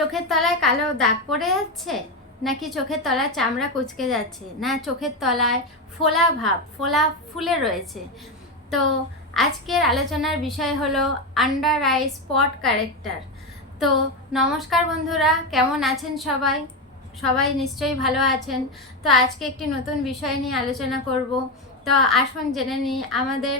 চোখের তলায় কালো দাগ পড়ে যাচ্ছে, নাকি চোখের তলায় চামড়া কুঁচকে যাচ্ছে, না চোখের তলায় ফোলা ভাব ফোলা ফুলে রয়েছে? তো আজকের আলোচনার বিষয় হলো আন্ডার আই স্পট কারেক্টার। তো নমস্কার বন্ধুরা, কেমন আছেন সবাই? সবাই নিশ্চয়ই ভালো আছেন। তো আজকে একটি নতুন বিষয় নিয়ে আলোচনা করব। তো আসুন জেনে নিই আমাদের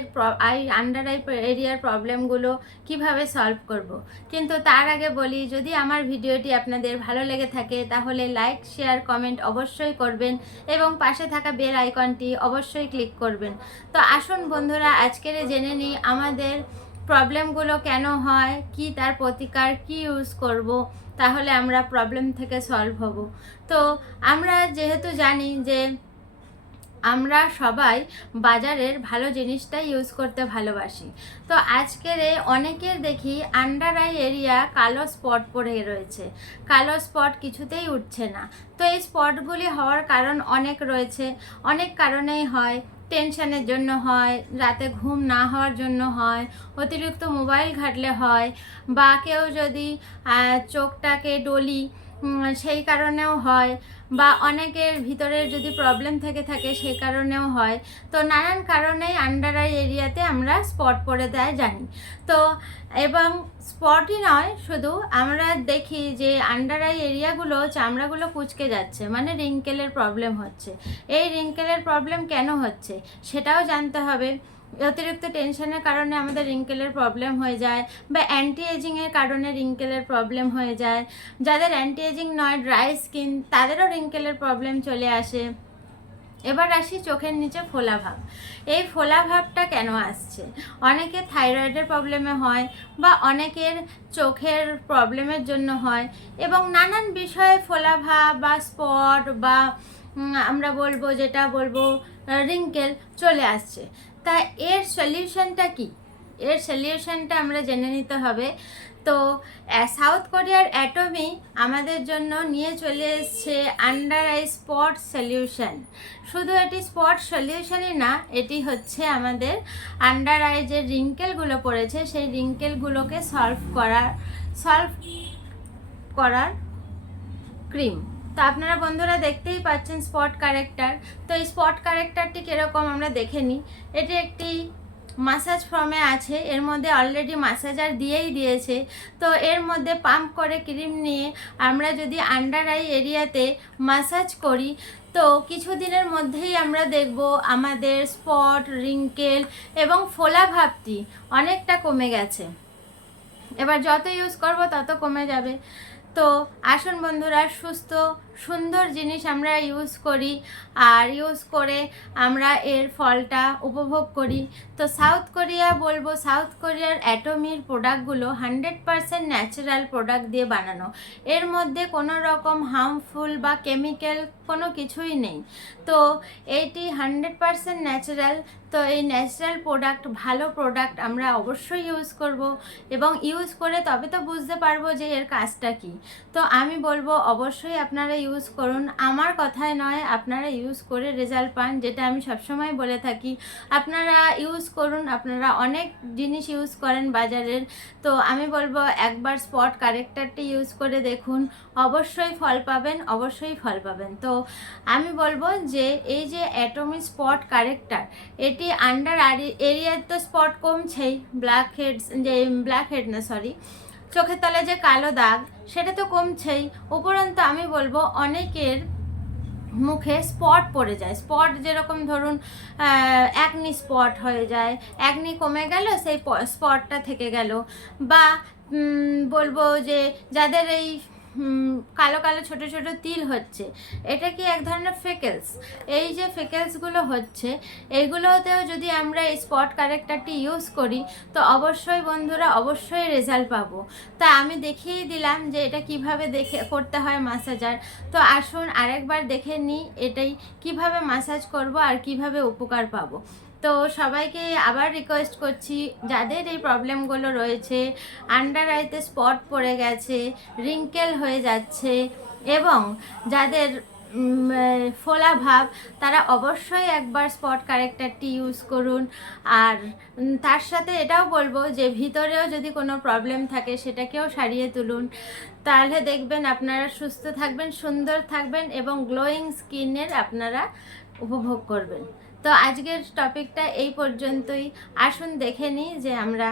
আন্ডার আই এরিয়ার প্রবলেমগুলো কিভাবে সলভ করব। কিন্তু তার আগে বলি, যদি আমার ভিডিওটি আপনাদের ভালো লেগে থাকে তাহলে লাইক, শেয়ার, কমেন্ট অবশ্যই করবেন এবং পাশে থাকা বেল আইকনটি অবশ্যই ক্লিক করবেন। তো আসুন বন্ধুরা, আজকের জেনে নিই আমাদের প্রবলেমগুলো কেন হয়, কি তার প্রতিকার, কি ইউজ করব, তাহলে আমরা প্রবলেম থেকে সলভ হব। তো আমরা যেহেতু জানি যে আমরা সবাই বাজারের ভালো জিনিসটাই ইউজ করতে ভালোবাসি। তো আজকের অনেকের দেখি আন্ডার আই এরিয়া কালো স্পট পড়ে রয়েছে, কালো স্পট কিছুতেই উঠছে না। তো এই স্পটগুলি হওয়ার কারণ অনেক রয়েছে, অনেক কারণেই হয়। টেনশনের জন্য হয়, রাতে ঘুম না হওয়ার জন্য হয়, অতিরিক্ত মোবাইল ঘাটলে হয়, বা কেউ যদি চোখটাকে ডলি সেই কারণেও হয়, বা অনেকের ভিতরের যদি প্রবলেম থেকে থাকে সেই কারণেও হয়। তো নানান কারণেই আন্ডার আই এরিয়াতে আমরা স্পট পড়ে দেয় জানি। তো এবং স্পটই নয়, শুধু আমরা দেখি যে আন্ডার আই এরিয়াগুলো চামড়াগুলো কুঁচকে যাচ্ছে, মানে রিঙ্কেলের প্রবলেম হচ্ছে। এই রিঙ্কেলের প্রবলেম কেন হচ্ছে সেটাও জানতে হবে। অতিরিক্ত টেনশনের কারণে আমাদের রিঙ্কেলের প্রবলেম হয়ে যায়, বা অ্যান্টি এজিংয়ের কারণে রিঙ্কেলের প্রবলেম হয়ে যায়। যাদের অ্যান্টি এজিং নয়, ড্রাই স্কিন, তাদেরও রিঙ্কেলের প্রবলেম চলে আসে। এবার আসি চোখের নিচে ফোলা ভাব। এই ফোলা ভাবটা কেন আসছে? অনেকের থাইরয়েডের প্রবলেমে হয়, বা অনেকের চোখের প্রবলেমের জন্য হয়, এবং নানান বিষয়ে ফোলা ভাব বা স্পট বা আমরা বলবো রিঙ্কেল চলে আসছে। তা এর সলিউশনটা কি? এর সলিউশনটা আমরা জেনে নিতে হবে। তো সাউথ কোরিয়ার অ্যাটমি আমাদের জন্য নিয়ে চলে এসছে আন্ডার আই স্পট সলিউশন। শুধু এটি স্পট সলিউশনই না, এটি হচ্ছে আমাদের আন্ডার আই যে রিঙ্কেলগুলো পড়েছে সেই রিঙ্কেলগুলোকে সলভ করার ক্রিম। তো আপনারা বন্ধুরা দেখতেই পাচ্ছেন স্পট কারেক্টার। তো এই স্পট কারেক্টারটি কীরকম আমরা দেখে নিই। এটি একটি মাসাজ ফর্মে আছে, এর মধ্যে অলরেডি মাসাজার দিয়েই দিয়েছে। তো এর মধ্যে পাম্প করে ক্রিম নিয়ে আমরা যদি আন্ডার আই এরিয়াতে মাসাজ করি, তো কিছুদিনের মধ্যেই আমরা দেখব আমাদের স্পট, রিঙ্কেল এবং ফোলা ভাবটি অনেকটা কমে গেছে। এবার যত ইউজ করব তত কমে যাবে। তো আসুন বন্ধুরা, সুস্থ সুন্দর জিনিস আমরা ইউজ করি, আর ইউজ করে আমরা এর ফলটা উপভোগ করি। তো সাউথ কোরিয়ার অ্যাটমির প্রোডাক্টগুলো 100% ন্যাচারাল প্রোডাক্ট দিয়ে বানানো। এর মধ্যে কোনো রকম হার্মফুল বা কেমিক্যাল কোনো কিছুই নেই। তো এইটি 100% ন্যাচারাল। তো এই ন্যাচারাল প্রোডাক্ট, ভালো প্রোডাক্ট আমরা অবশ্যই ইউজ করব, এবং ইউজ করে তবে তো বুঝতে পারবো যে এর কাজটা কি। তো আমি বলবো অবশ্যই আপনারা ইউজ করুন। আমার কথায় নয়, আপনারা ইউজ করে রেজাল্ট পান, যেটা আমি সবসময় বলে থাকি। আপনারা ইউজ করুন, আপনারা অনেক জিনিস ইউজ করেন বাজারের। তো আমি বলবো একবার স্পট কারেক্টারটি ইউজ করে দেখুন, অবশ্যই ফল পাবেন, অবশ্যই ফল পাবেন। তো আমি বলবো যে এই যে অ্যাটমি স্পট কারেক্টার, এটি আন্ডার এরিয়ার তো স্পট কমছেই, চোখের তলায় যে কালো দাগ সেটা তো কমছেই, উপরন্তু আমি বলবো অনেকের মুখে স্পট পড়ে যায়। স্পট যেরকম ধরুন একনি স্পট হয়ে যায়, একনি কমে গেল, সেই স্পটটা থেকে গেল। বা বলবো যে যাদের এই কালো কালো ছোট ছোট তিল হচ্ছে, এটা কি এক ধরনের ফেকেলস? এই যে ফেকেলসগুলো হচ্ছে, এইগুলোতেও যদি আমরা এই স্পট কারেক্টারটি ইউজ করি, তো অবশ্যই বন্ধুরা অবশ্যই রেজাল্ট পাবো। তা আমি দেখিয়ে দিলাম যে এটা কিভাবে করতে হয় মাসাজার। তো আসুন আরেকবার দেখে নিই এটাই কিভাবে মাসাজ করব আর কিভাবে উপকার পাবো। তো সবাইকে আবার রিকোয়েস্ট করছি, যাদের এই প্রবলেমগুলো রয়েছে, আন্ডার আইতে স্পট পড়ে গেছে, রিঙ্কেল হয়ে যাচ্ছে, এবং যাদের ফোলা ভাব, তারা অবশ্যই একবার স্পট কারেক্টারটি ইউজ করুন। আর তার সাথে এটাও বলবো যে ভিতরেও যদি কোনো প্রবলেম থাকে সেটাকেও সারিয়ে তুলুন, তাহলে দেখবেন আপনারা সুস্থ থাকবেন, সুন্দর থাকবেন এবং গ্লোয়িং স্কিনের আপনারা উপভোগ করবেন। তো আজকের টপিকটা এই পর্যন্তই। আসুন দেখে নিই যে আমরা